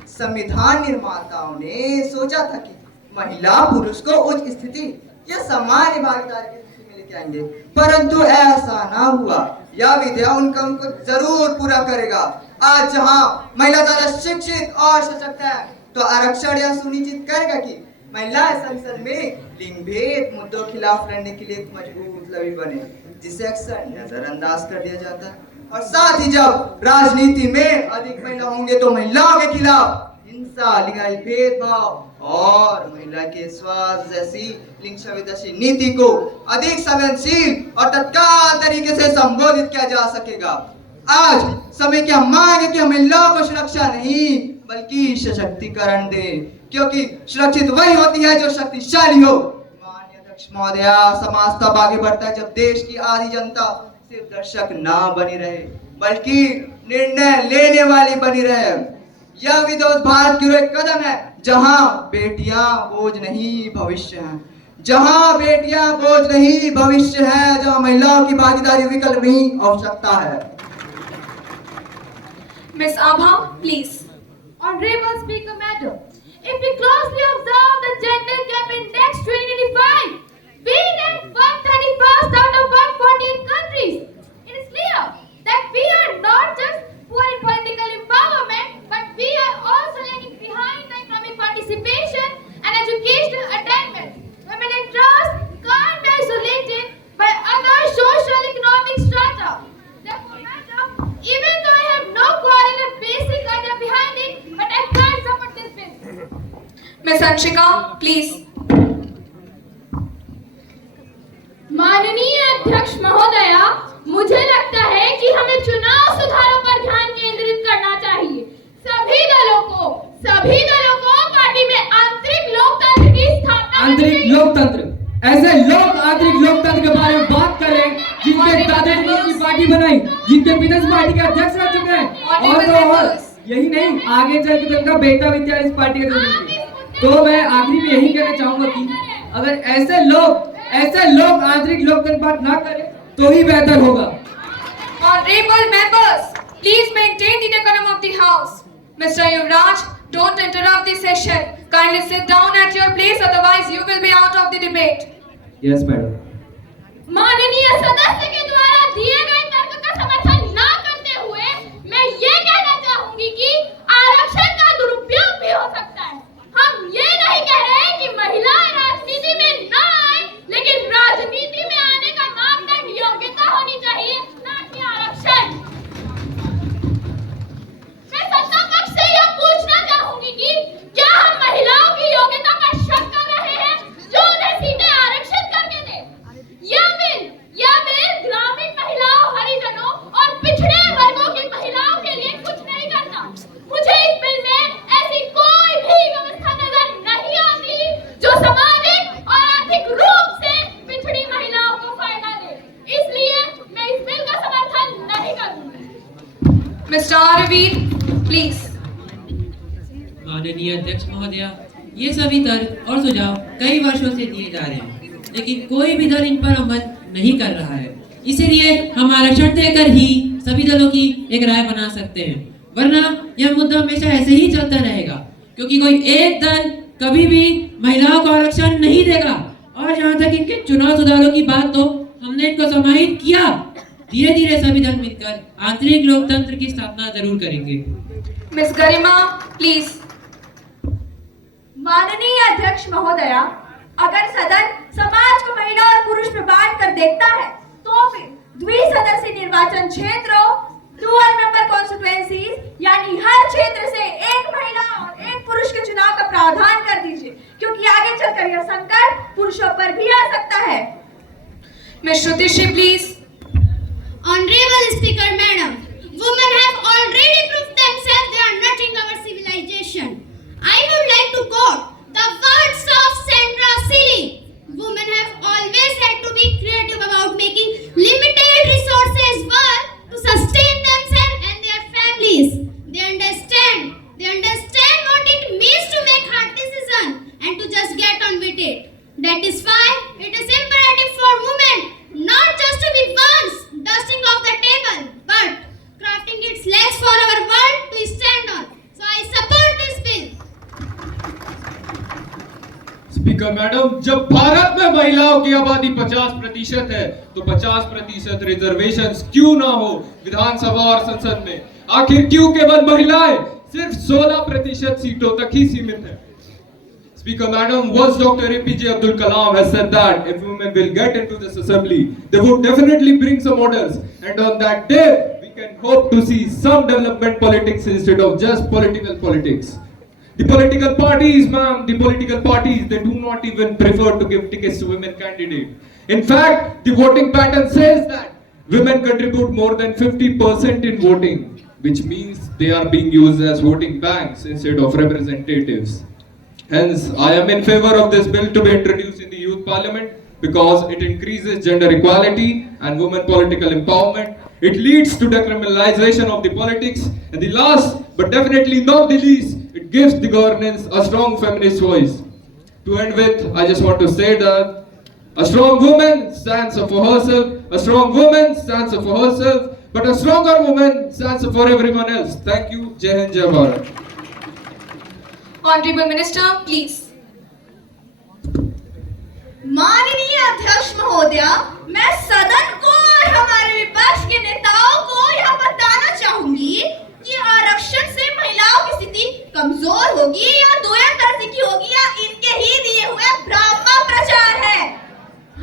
संविधान निर्माताओं ने सोचा था कि महिला पुरुष को उच्च स्थिति या सामान्य भागीदारी की स्थिति में लेके आएंगे, परंतु ऐसा ना हुआ। यह विधेयक उन काम को जरूर पूरा करेगा। आज जहां महिला ज्यादा शिक्षित और सशक्त है, तो आरक्षण यह सुनिश्चित करेगा कि महिलाएं संसद में लिंग भेद मुद्दों के खिलाफ लड़ने के लिए एक मजबूत लड़ी बने, जिसे अक्सर नजरअंदाज कर दिया जाता है। और साथ ही जब राजनीति में अधिक महिला होंगे तो महिलाओं के खिलाफ हिंसा, लिंगाई भेदभाव और महिला के स्वास्थ्य जैसी लिंग संवेदनशील नीति को अधिक संवेदनशील और तत्काल तरीके से संबोधित किया जा सकेगा। आज समय की मांग है कि हम महिलाओं को सुरक्षा नहीं बल्कि सशक्तिकरण दें, क्योंकि सुरक्षित वही होती है जो शक्तिशाली हो। माननीय अध्यक्ष महोदय, समाज तब आगे बढ़ता है जब देश की आधी जनता सिर्फ दर्शक ना बनी रहे बल्कि निर्णय लेने वाली बनी रहे। यह विकास भारत की ओर एक कदम है जहां बेटियां बोझ नहीं भविष्य है, जहां महिलाओं की भागीदारी विकल्प नहीं आवश्यकता है। Miss Abha, please. Honorable Speaker Madam, if we closely observe the gender gap index 2025, we rank 131st out of 114 countries. It is clear that we are not just poor in political empowerment, but we are also lagging behind the economic participation and educational attainment. Women interests can't be isolated by other social economic strata. Therefore, Madam, even though I have no quarrel or basic idea behind it, but I can't support this bill. Miss Anshika, please. माननीय अध्यक्ष महोदया, मुझे लगता है कि हमें चुनाव सुधारों पर ध्यान केंद्रित करना चाहिए। सभी दलों को पार्टी में आंतरिक लोकतंत्र की स्थापना। आंतरिक लोकतंत्र, ऐसे लोग आंतरिक लोकतंत्र के बारे में बात कर रहे हैं जिनके दादा की पार्टी बनाई, जिनके पिता इस पार्टी के अध्यक्ष रह चुके हैं, और यही नहीं, आगे चल के तो इनका बेटा भी इस पार्टी के अध्यक्ष। तो मैं आखिरी में यही कहना चाहूंगा कि अगर ऐसे लोग आंतरिक लोकतंत्र बात ना करें तो ही बेहतर होगा। Honorable members, please maintain the decorum of the house. Mr. Yuvraj, don't interrupt the session. Kindly sit down at your place, otherwise you will be out of the debate. Yes, madam. माननीय सदस्य के द्वारा दिए गए तर्क का समर्थन न करते हुए मैं ये कहना चाहूंगी कि आरक्षण का दुरुपयोग भी हो सकता है। हम ये नहीं कह रहे कि महिलाएं राजनीति में न आए, लेकिन राजनीति में आने का मापदंड योग्यता होनी चाहिए, न कि आरक्षण। मैं सत्ता पक्ष से यह पूछना चाहूंगी कि क्या हम महिलाओं की योग्यता पर शक कर रहे हैं जो उन्हें सीटें आरक्षित करके दे? यह बिल ग्रामीण महिलाओं, हरिजनों और पिछड़े वर्गों की महिलाओं के लिए कुछ नहीं करता। मुझे इस बिल में ऐसी कोई भी व्यवस्था नजर नहीं आती जो सामाजिक और आर्थिक रूप से पिछड़ी महिलाओं को फायदा दे। इसलिए मैं इस बिल का समर्थन नहीं करूंगी। Mr. Aravind, please. माननीय अध्यक्ष महोदया, ये सभी तर्क और सुझाव कई वर्षों से दिए जा रहे हैं, लेकिन कोई भी दल इन पर अमल नहीं कर रहा है। इसीलिए हम आरक्षण देकर ही सभी दलों की एक राय बना सकते हैं, वरना यह मुद्दा हमेशा ऐसे ही चलता रहेगा, क्योंकि कोई एक दल कभी भी महिलाओं को आरक्षण नहीं देगा। और जहाँ तक इनके चुनाव सुधारों की बात, तो हमने इनको समाहित किया। धीरे धीरे सभी दल मिलकर आंतरिक लोकतंत्र की स्थापना जरूर करेंगे। Miss Garima, please. माननीय अध्यक्ष महोदया, अगर सदन समाज को महिला और पुरुष में बांट कर देखता है तो फिर द्विसदस्यीय निर्वाचन क्षेत्रों, डुअल मेंबर कॉन्स्टिट्यूएंसीज, यानी हर क्षेत्र से एक महिला और एक पुरुष के चुनाव का प्रावधान कर दीजिए, क्योंकि आगे चलकर यह संकट पुरुषों पर भी आ सकता है। Miss Shruti, please. Honorable speaker madam, जब भारत में महिलाओं की आबादी 50% है तो 50% रिजर्वेशन क्यों ना हो विधानसभा और संसद में? आखिर क्यों केवल महिलाएं सिर्फ 16% सीटों तक ही सीमित है? Speaker Madam, once Dr. APJ Abdul Kalam has said that if women will get into this assembly, they would definitely bring some orders. And on that day, we can hope to see some development politics instead of just political politics. The political parties, ma'am, the political parties, they do not even prefer to give tickets to women candidates. In fact, the voting pattern says that women contribute more than 50% in voting, which means they are being used as voting banks instead of representatives. Hence, I am in favor of this bill to be introduced in the youth parliament because it increases gender equality and women political empowerment. It leads to decriminalization of the politics. And the last, but definitely not the least, it gives the governance a strong feminist voice. To end with, I just want to say that a strong woman stands up for herself, a strong woman stands up for herself, but a stronger woman stands up for everyone else. Thank you. Jai Hind, Jai Bharat. Honorable Minister, please. माननीय अध्यक्ष महोदय, मैं सदन को और हमारे विपक्ष के नेताओं को यह बताना चाहूंगी कि आरक्षण से महिलाओं की स्थिति कमजोर होगी या दोयम दर्जे की होगी या इनके ही दिए हुए भ्रामक प्रचार है।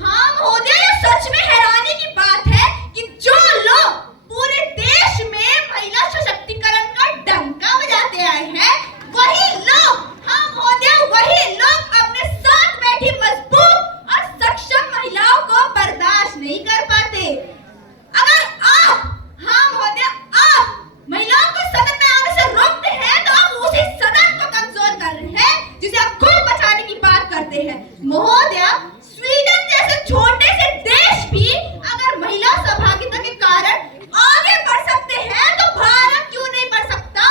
हाँ महोदय, यह सच में हैरानी की बात है कि जो लोग पूरे देश में महिला सशक्तिकरण का डंका बजाते आए हैं, वही लोग, हाँ महोदय, वही लोग अपने साथ बैठी मजबूत और सक्षम महिलाओं को बर्दाश्त नहीं कर पाते। अगर आप, हाँ महोदय, आप महिलाओं को सदन में आने से रोकते हैं तो आप उसी सदन को कमजोर कर रहे हैं जिसे आप खुद बचाने की बात करते हैं। महोदय, स्वीडन जैसे छोटे से देश भी अगर महिला सहभागिता के कारण आगे बढ़ सकते हैं तो भारत क्यों नहीं बढ़ सकता?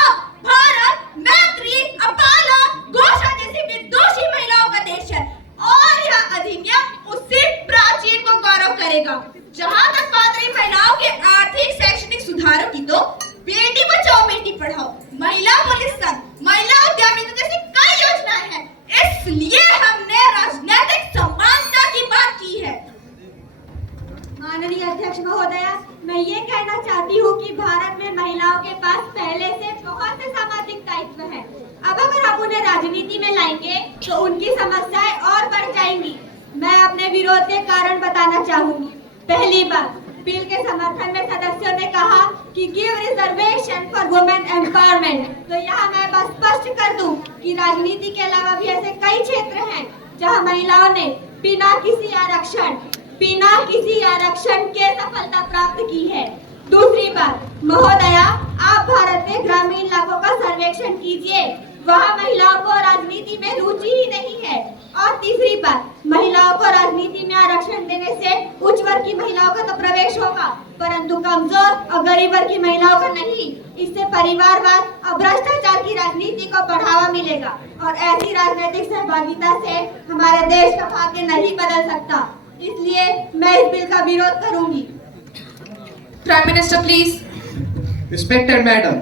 भारत मैत्री, अपाला, गोशा जैसी निर्दोषी महिलाओं का देश है और यह अधिनियम उसी प्राचीन को गौरव करेगा। जहां तक बात रही महिलाओं के आर्थिक शैक्षणिक सुधारों की, तो बेटी बचाओ बेटी पढ़ाओ, महिला पुलिस संघ, महिला उद्यमिता जैसी कई योजनाएं हैं। इसलिए हमने राजनीतिक समानता की बात की है। माननीय अध्यक्ष महोदया, मैं ये कहना चाहती हूँ कि भारत में महिलाओं के पास पहले से बहुत से सामाजिक दायित्व हैं। अब अगर आप उन्हें राजनीति में लाएंगे तो उनकी समस्याएं और बढ़ जाएंगी। मैं अपने विरोध के कारण बताना चाहूंगी। पहली बात, बिल के समर्थन में सदस्यों ने कहा कि give reservation for women empowerment. तो यहाँ मैं बस स्पष्ट कर दूं कि राजनीति के अलावा भी ऐसे कई क्षेत्र हैं जहाँ महिलाओं ने बिना किसी आरक्षण के सफलता प्राप्त की है। दूसरी बात, महोदया, आप भारत के ग्रामीण इलाकों का सर्वेक्षण कीजिए, वहाँ महिलाओं को राजनीति में रुचि ही नहीं है। और तीसरी बात, महिलाओं को राजनीति में आरक्षण देने से उच्च वर्ग की महिलाओं का तो प्रवेश होगा, परंतु कमजोर और गरीब वर्ग की महिलाओं का नहीं। इससे परिवारवाद और भ्रष्टाचार की राजनीति को बढ़ावा मिलेगा और ऐसी राजनीतिक सहभागिता से हमारे देश का भाग्य नहीं बदल सकता। इसलिए मैं इस बिल का विरोध करूंगी। Prime Minister, please. Respected Madam,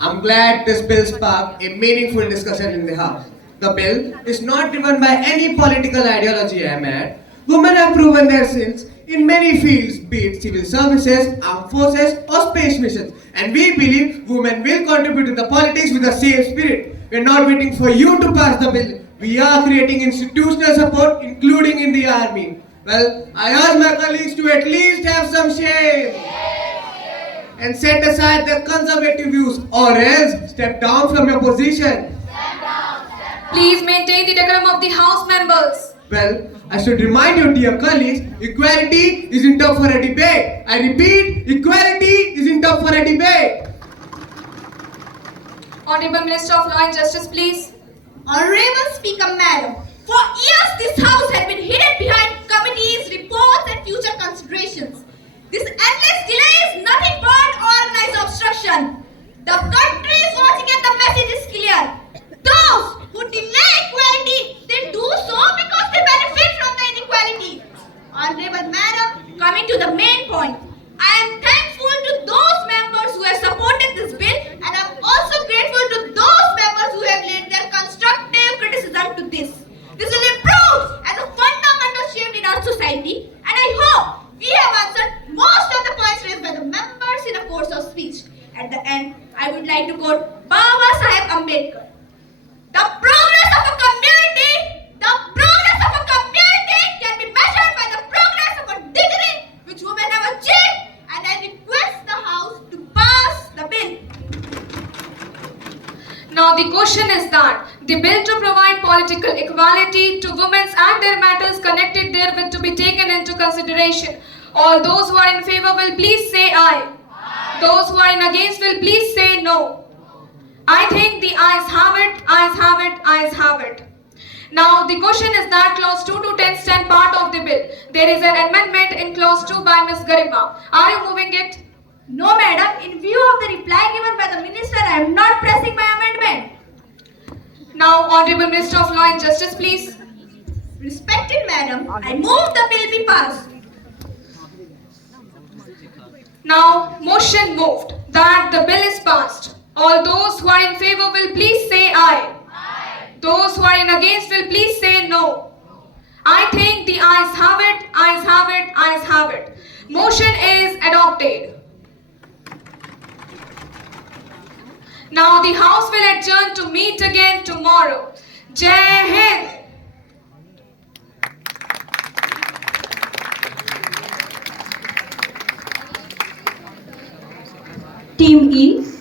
I'm glad this bill sparked a meaningful discussion in the House. The bill is not driven by any political ideology, I am at. Women have proven their skills in many fields, be it civil services, armed forces, or space missions. And we believe women will contribute to the politics with the same spirit. We are not waiting for you to pass the bill. We are creating institutional support, including in the army. Well, I ask my colleagues to at least have some shame and set aside their conservative views, or else step down from your position. Please maintain the decorum of the House members. Well, I should remind you, dear colleagues, equality isn't up for a debate. I repeat, equality isn't up for a debate. Honorable Minister of Law and Justice, please. Honorable Speaker Madam, for years this House had been hidden behind committees, reports and future considerations. This endless delay is nothing but organized obstruction. The country is watching and the message is clear. Those who delay equality, they do so because they benefit from the inequality. Honorable Madam, coming to the main point, I am thankful to those members who have supported this bill, and I am also grateful to those members who have laid their constructive criticism to this. This will improve would like to quote Baba Saheb Ambedkar. The progress of a community can be measured by the progress of a degree which women have achieved, and I request the House to pass the bill. Now the question is that the bill to provide political equality to women and their matters connected therewith to be taken into consideration. All those who are in favor will please say aye. Those who are in against will please say no. I think the ayes have it, ayes have it, ayes have it. Now the question is that clause 2 to 10 stand part of the bill. There is an amendment in clause 2 by Ms. Garima. Are you moving it? No, madam. In view of the reply given by the minister, I am not pressing my amendment. Now, Honorable Minister of Law and Justice, please. Respected madam, I move the bill be passed. Now, motion moved that the bill is passed. All those who are in favor will please say aye. Those who are in against will please say no. I think the ayes have it, ayes have it, ayes have it. Motion is adopted. Now the House will adjourn to meet again tomorrow. Jai Hind. Team E.